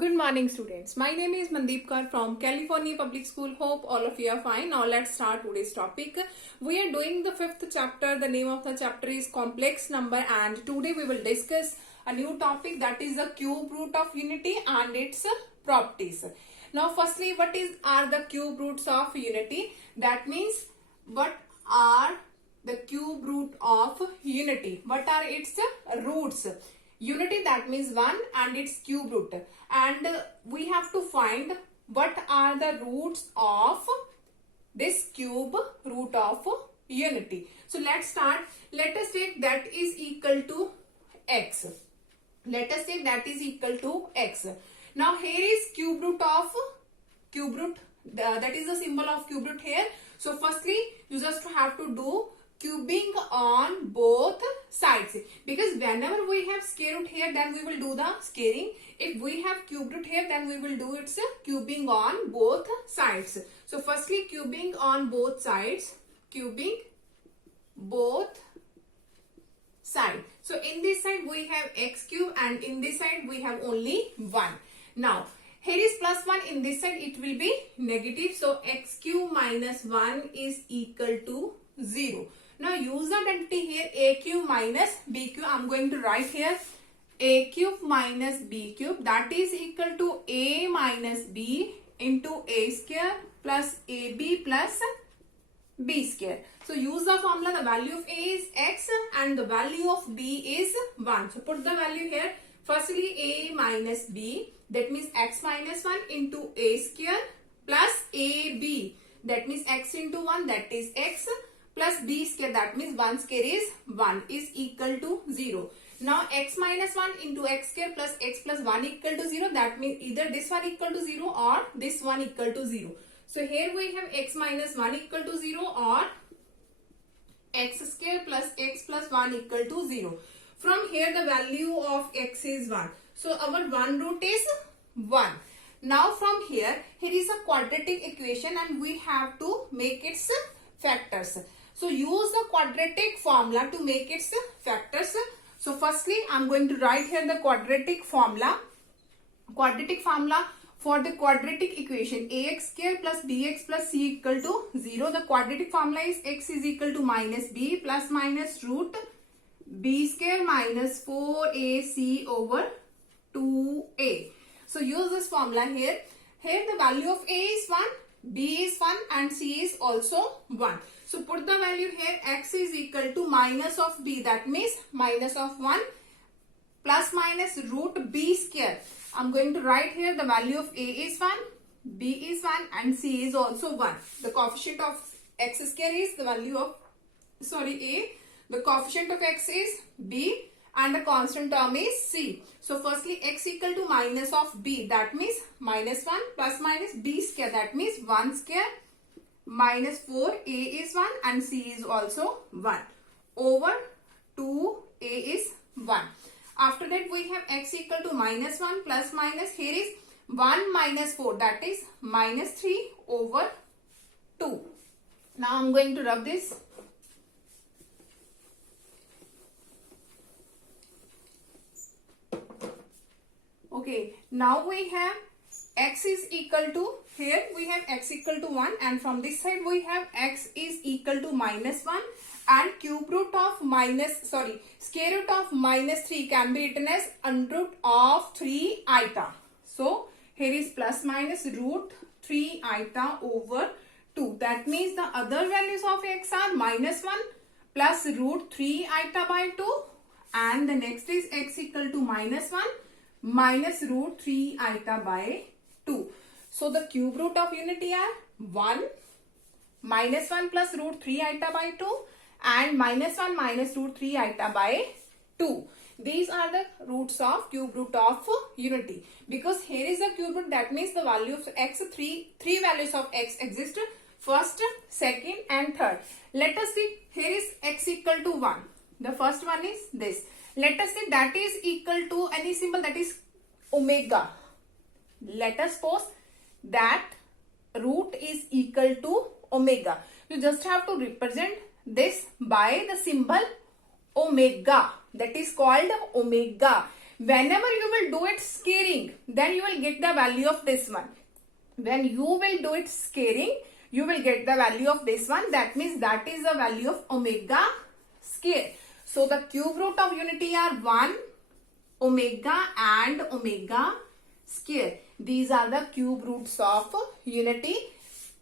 Good morning, students. My name is Mandeep Kaur from California Public School. Hope all of you are fine. Now let's start today's topic. We are doing the fifth chapter. The name of the chapter is complex number, and today we will discuss a new topic, that is the cube root of unity and its properties. Now firstly, are the cube roots of unity? That means what are the cube root of unity? What are its roots? Unity, that means 1 and its cube root, and we have to find what are the roots of this cube root of unity. So let's start. Let us take that is equal to x. Let us take that is equal to x. Now here is cube root of cube root, that is the symbol of cube root here. So firstly you just have to do cubing on both sides, because whenever we have square root here, then we will do the squaring. If we have cube root here, then we will do its cubing on both sides. So firstly cubing on both sides, cubing both side. So in this side we have x cube and in this side we have only 1. Now here is plus 1, in this side it will be negative. So x cube minus 1 is equal to 0. Now use the identity here, a cube minus b cube. I am going to write here a cube minus b cube, that is equal to a minus b into a square plus ab plus b square. So use the formula, the value of a is x and the value of b is 1. So put the value here. Firstly a minus b, that means x minus 1 into a square plus ab, that means x into 1, that is x, plus b square, that means 1 square is 1, is equal to 0. Now x minus 1 into x square plus x plus 1 equal to 0, that means either this one equal to 0 or this one equal to 0. So here we have x minus 1 equal to 0 or x square plus x plus 1 equal to 0. From here the value of x is 1. So our one root is 1. Now from here is a quadratic equation and we have to make its factors. So use the quadratic formula to make its factors. So firstly I am going to write here the quadratic formula. Quadratic formula for the quadratic equation ax square plus bx plus c equal to 0. The quadratic formula is x is equal to minus b plus minus root b square minus 4ac over 2a. So use this formula here. Here the value of a is 1, b is 1 and c is also 1. So put the value here, x is equal to minus of b, that means minus of 1 plus minus root b square. I am going to write here the value of a is 1, b is 1 and c is also 1. The coefficient of x square is the value of, a. The coefficient of x is b and the constant term is c. So firstly x equal to minus of b, that means minus 1 plus minus b square, that means 1 square minus 4, a is 1 and c is also 1 over 2, a is 1. After that we have x equal to minus 1 plus minus, here is 1 minus 4, that is minus 3 over 2. Now I am going to rub this. Okay, now we have x is equal to, here we have x equal to 1 and from this side we have x is equal to minus 1 and square root of minus 3 can be written as under root of 3 iota. So here is plus minus root 3 iota over 2. That means the other values of x are minus 1 plus root 3 iota by 2 and the next is x equal to minus 1 minus root 3 iota by 2. So the cube root of unity are 1, minus 1 plus root 3 iota by 2 and minus 1 minus root 3 iota by 2. These are the roots of cube root of unity. Because here is the cube root, that means the value of x, three values of x exist, first, second and third. Let us see, here is x equal to 1. The first one is this. Let us say that is equal to any symbol, that is omega. Let us suppose that root is equal to omega. You just have to represent this by the symbol omega, that is called omega. Whenever you will do it scaling, then you will get the value of this one. When you will do it scaling, you will get the value of this one. That means that is the value of omega square. So the cube root of unity are 1, omega and omega square. These are the cube roots of unity.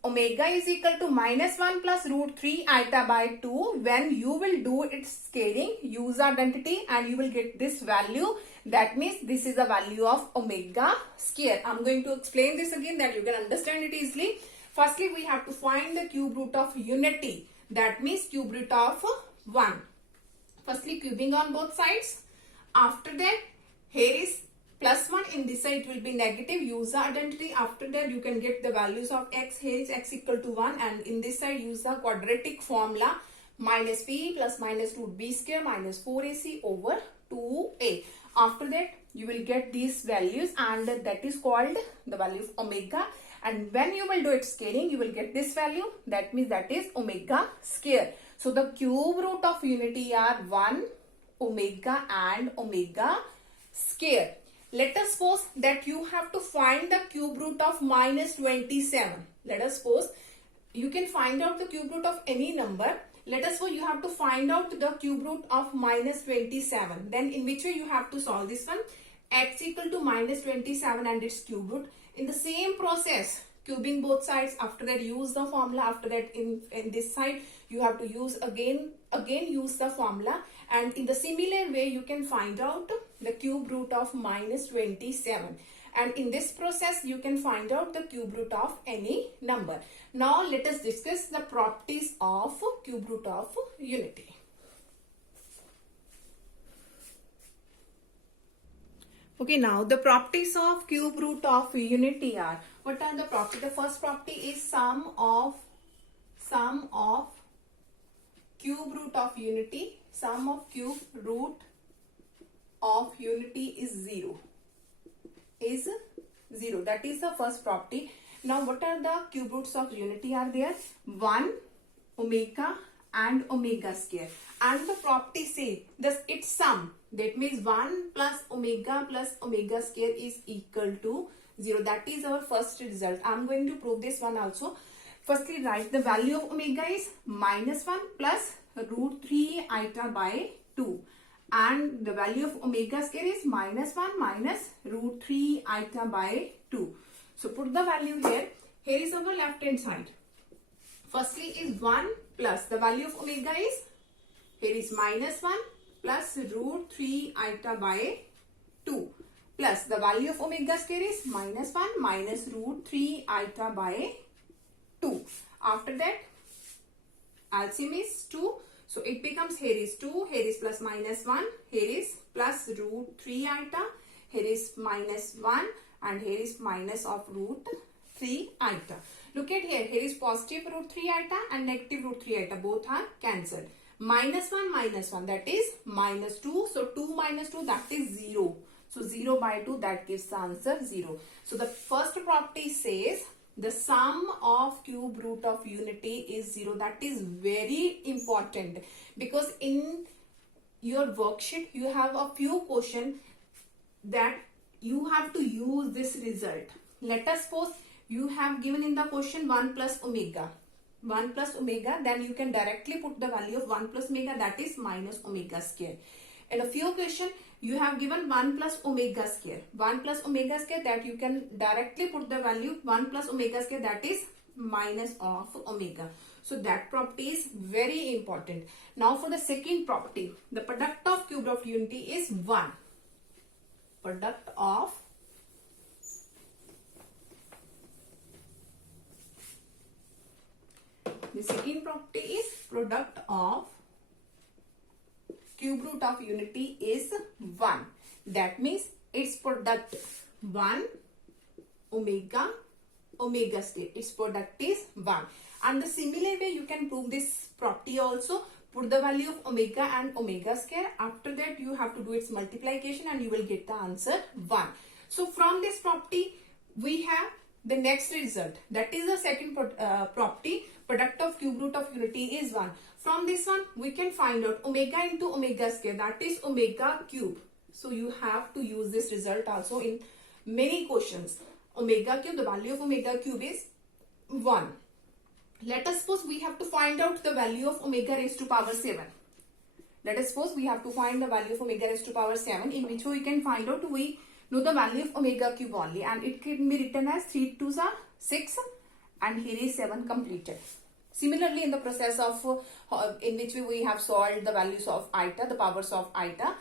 Omega is equal to -1 plus root 3 iota by 2. When you will do its scaling, use identity and you will get this value. That means this is the value of omega square. I'm going to explain this again that you can understand it easily. Firstly, we have to find the cube root of unity. That means cube root of 1. Firstly, cubing on both sides. After that, here is +1, in this side it will be negative. Use the identity. After that, you can get the values of x. Here is x equal to 1, and in this side use the quadratic formula -p plus minus root b square minus 4ac over 2a. After that, you will get these values, and that is called the value of omega. And when you will do it scaling, you will get this value. That means that is omega square. So the cube root of unity are 1, omega and omega square. Let us suppose that you have to find the cube root of -27. Let us suppose you can find out the cube root of any number. Let us suppose you have to find out the cube root of -27. Then in which way you have to solve this one? X equal to -27 and its cube root. In the same process, cubing both sides. After that, use the formula. After that, in this side, you have to use again use the formula. And in the similar way, you can find out the cube root of -27. And in this process, you can find out the cube root of any number. Now, let us discuss the properties of cube root of unity. Okay, now the properties of cube root of unity are, what are the properties? The first property is sum of cube root of unity. Sum of cube root of unity is 0. Is 0. That is the first property. Now, what are the cube roots of unity are there? 1, omega and omega square. And the property say that its sum. That means 1 plus omega square is equal to 0. That is our first result. I am going to prove this one also. Firstly, write the value of omega is -1 plus root 3 iota by 2. And the value of omega square is -1 minus root 3 iota by 2. So put the value here. Here is our left hand side. Firstly is 1 plus the value of omega is, here is -1 plus root 3 iota by 2 plus the value of omega square is -1 minus root 3 iota by 2. After that, LCM is 2. So it becomes, here is 2, here is plus -1, here is plus root 3 iota, here is -1 and here is minus of root 3 iota. Look at here, here is positive root 3 iota and negative root 3 iota, both are cancelled. -1 that is -2, so 2 minus 2 that is 0. So 0 by 2 that gives the answer 0. So the first property says the sum of cube root of unity is 0. That is very important because in your worksheet you have a few questions that you have to use this result. Let us suppose you have given in the question 1 plus omega. 1 plus omega, then you can directly put the value of 1 plus omega, that is minus omega square. In a few questions, you have given 1 plus omega square. 1 plus omega square, that you can directly put the value 1 plus omega square, that is minus of omega. So that property is very important. Now for the second property, the product of cube of unity is 1. Product of the second property is product of cube root of unity is 1. That means its product 1 omega square. Its product is 1. And the similar way you can prove this property also. Put the value of omega and omega square. After that you have to do its multiplication and you will get the answer 1. So from this property we have the next result. That is the second property. Product of cube root of unity is 1. From this one we can find out omega into omega square, that is omega cube. So you have to use this result also in many questions. Omega cube, the value of omega cube is 1. Let us suppose we have to find out the value of omega raised to power 7. Let us suppose we have to find the value of omega raised to power 7, in which we can find out, we know the value of omega cube only, and it can be written as 3 2s are 6 and here is 7 completed. Similarly, in the process of in which we have solved the values of eta, the powers of eta,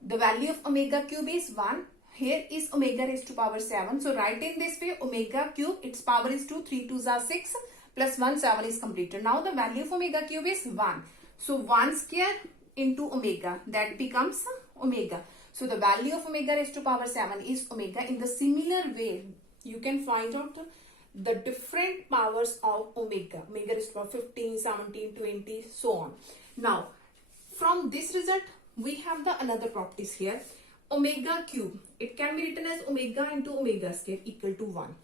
the value of omega cube is 1. Here is omega raised to power 7. So write in this way, omega cube, its power is 2, 3 2s are 6 plus 1, 7 is completed. Now the value of omega cube is 1. So 1 square into omega, that becomes omega. So the value of omega raised to power 7 is omega. In the similar way, you can find out the different powers of omega. Omega raised to power 15, 17, 20, so on. Now, from this result, we have the another properties here. Omega cube, it can be written as omega into omega square equal to 1.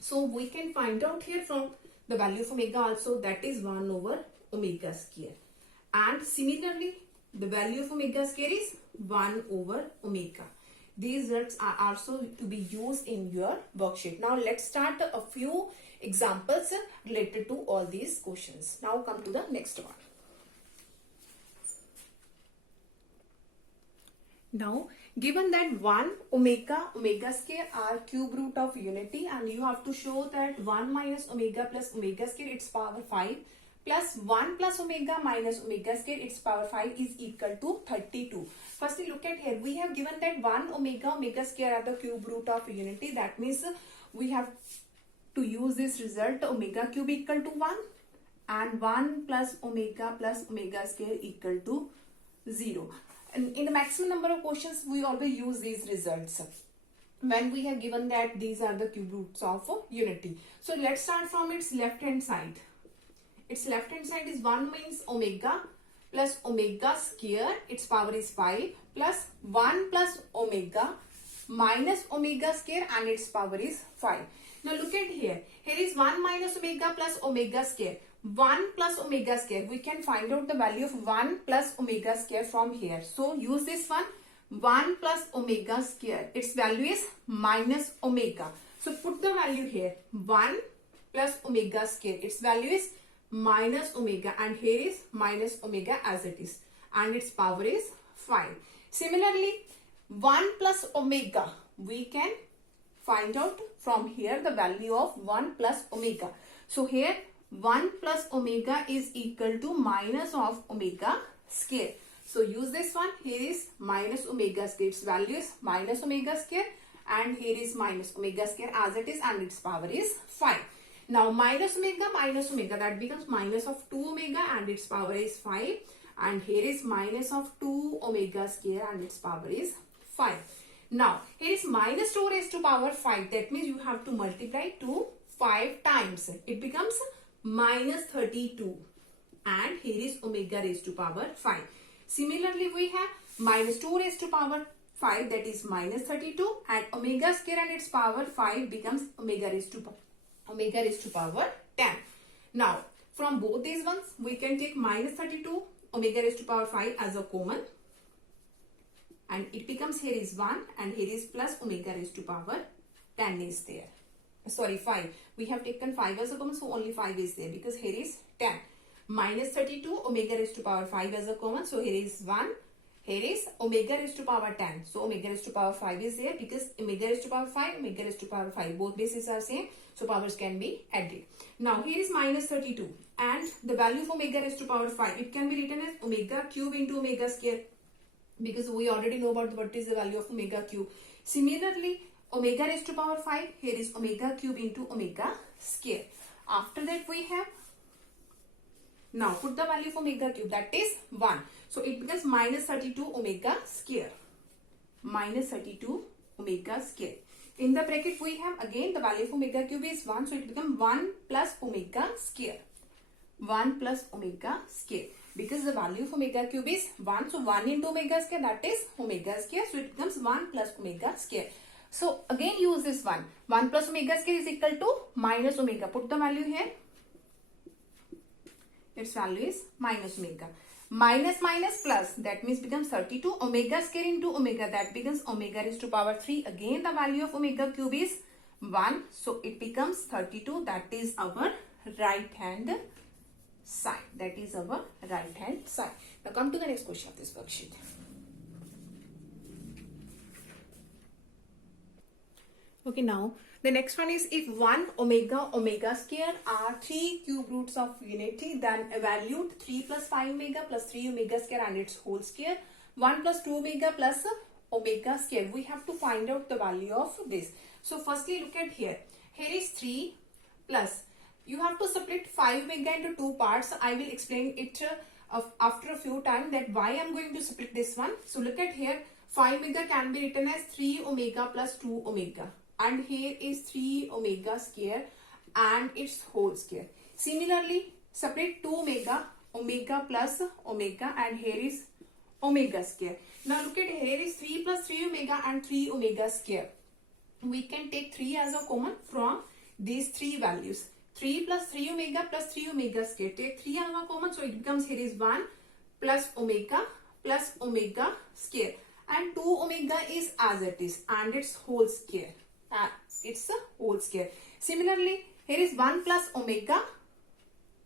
So we can find out here from the value of omega also, that is 1 over omega square. And similarly, the value of omega square is 1 over omega. These results are also to be used in your worksheet. Now let's start a few examples related to all these questions. Now come to the next one. Now, given that 1 omega square are cube root of unity, and you have to show that 1 minus omega plus omega square, its power 5, plus 1 plus omega minus omega square, its power 5 is equal to 32. Firstly, look at here. We have given that 1 omega square are the cube root of unity. That means we have to use this result, omega cube equal to 1 and 1 plus omega square equal to 0. And in the maximum number of questions, we always use these results when we have given that these are the cube roots of unity. So let's start from its left hand side. Its left hand side is 1 means omega plus omega square, its power is 5, plus 1 plus omega minus omega square and its power is 5. Now look at here. Here is 1 minus omega plus omega square. 1 plus omega square. We can find out the value of 1 plus omega square from here. So use this one. 1 plus omega square. Its value is minus omega. So put the value here. 1 plus omega square. Its value is minus omega, and here is minus omega as it is, and its power is 5. Similarly, 1 plus omega, we can find out from here the value of 1 plus omega. So here 1 plus omega is equal to minus of omega square. So use this one. Here is minus omega square, its value is minus omega square, and here is minus omega square as it is, and its power is 5. Now minus omega, that becomes minus of 2 omega and its power is 5, and here is minus of 2 omega square and its power is 5. Now here is minus 2 raised to power 5, that means you have to multiply 2 5 times. It becomes minus 32, and here is omega raised to power 5. Similarly, we have minus 2 raised to power 5, that is minus 32, and omega square and its power 5 becomes omega raised to power 10. Now, from both these ones, we can take minus 32 omega raised to power 5 as a common, and it becomes, here is 1 and here is plus omega raised to power 10 is there. Sorry, 5. We have taken 5 as a common, so only 5 is there because here is 10. Minus 32 omega raised to power 5 as a common, so here is 1. Here is omega raised to power 10. So omega raised to power 5 is there because omega raised to power 5, omega raised to power 5. Both bases are same. So powers can be added. Now here is minus 32. And the value of omega raised to power 5. It can be written as omega cube into omega square. Because we already know about what is the value of omega cube. Similarly, omega raised to power 5. Here is omega cube into omega square. After that we have, now put the value of omega cube, that is 1. So it becomes minus 32 omega square. Minus 32 omega square. In the bracket we have again the value of omega cube is 1. So it becomes 1 plus omega square. 1 plus omega square. Because the value of omega cube is 1. So 1 into omega square, that is omega square. So it becomes 1 plus omega square. So again use this one. 1 plus omega square is equal to minus omega. Put the value here. Its value is minus omega. minus minus plus, that means becomes 32. Omega square into omega, that becomes omega raised to power 3. Again the value of omega cube is 1, so it becomes 32. That is our right hand side. That is our right hand side. Now come to the next question of this worksheet. Okay, now the next one is, if 1 omega omega square are 3 cube roots of unity, then evaluate 3 plus 5 omega plus 3 omega square and its whole square, 1 plus 2 omega plus omega square. We have to find out the value of this. So firstly look at here. Here is 3 plus, you have to split 5 omega into 2 parts. I will explain it after a few times that why I am going to split this one. So look at here, 5 omega can be written as 3 omega plus 2 omega. And here is 3 omega square and its whole square. Similarly, separate 2 omega, omega plus omega, and here is omega square. Now look at here is 3 plus 3 omega and 3 omega square. We can take 3 as a common from these 3 values. 3 plus 3 omega plus 3 omega square. Take 3 as a common, so it becomes here is 1 plus omega square. And 2 omega is as it is and its whole square. It's a whole square. Similarly, here is 1 plus omega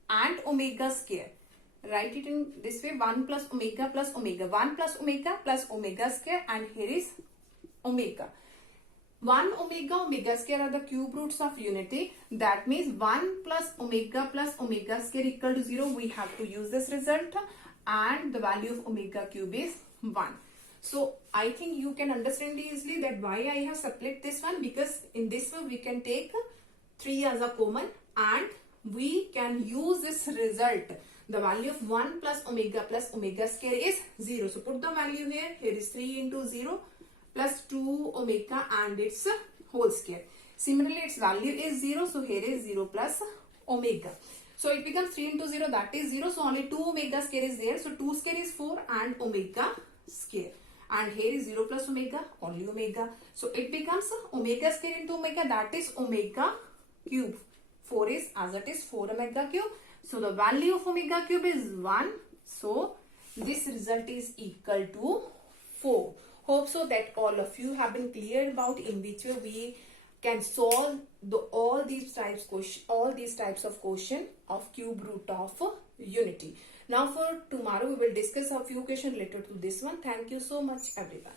and omega square. Write it in this way, 1 plus omega plus omega. 1 plus omega square, and here is omega. 1 omega square are the cube roots of unity. That means 1 plus omega square equal to 0. We have to use this result, and the value of omega cube is 1. So I think you can understand easily that why I have split this one, because in this way we can take 3 as a common and we can use this result. The value of 1 plus omega square is 0. So put the value here. Here is 3 into 0 plus 2 omega and its whole square. Similarly, its value is 0. So here is 0 plus omega. So it becomes 3 into 0, that is 0. So only 2 omega square is there. So 2 square is 4 and omega square. And here is 0 plus omega, only omega. So it becomes omega square into omega, that is omega cube. 4 is as it is 4 omega cube. So the value of omega cube is 1. So this result is equal to 4. Hope so that all of you have been clear about in which way we can solve all these types of question of cube root of unity. Now for tomorrow we will discuss a few questions related to this one. Thank you so much everyone.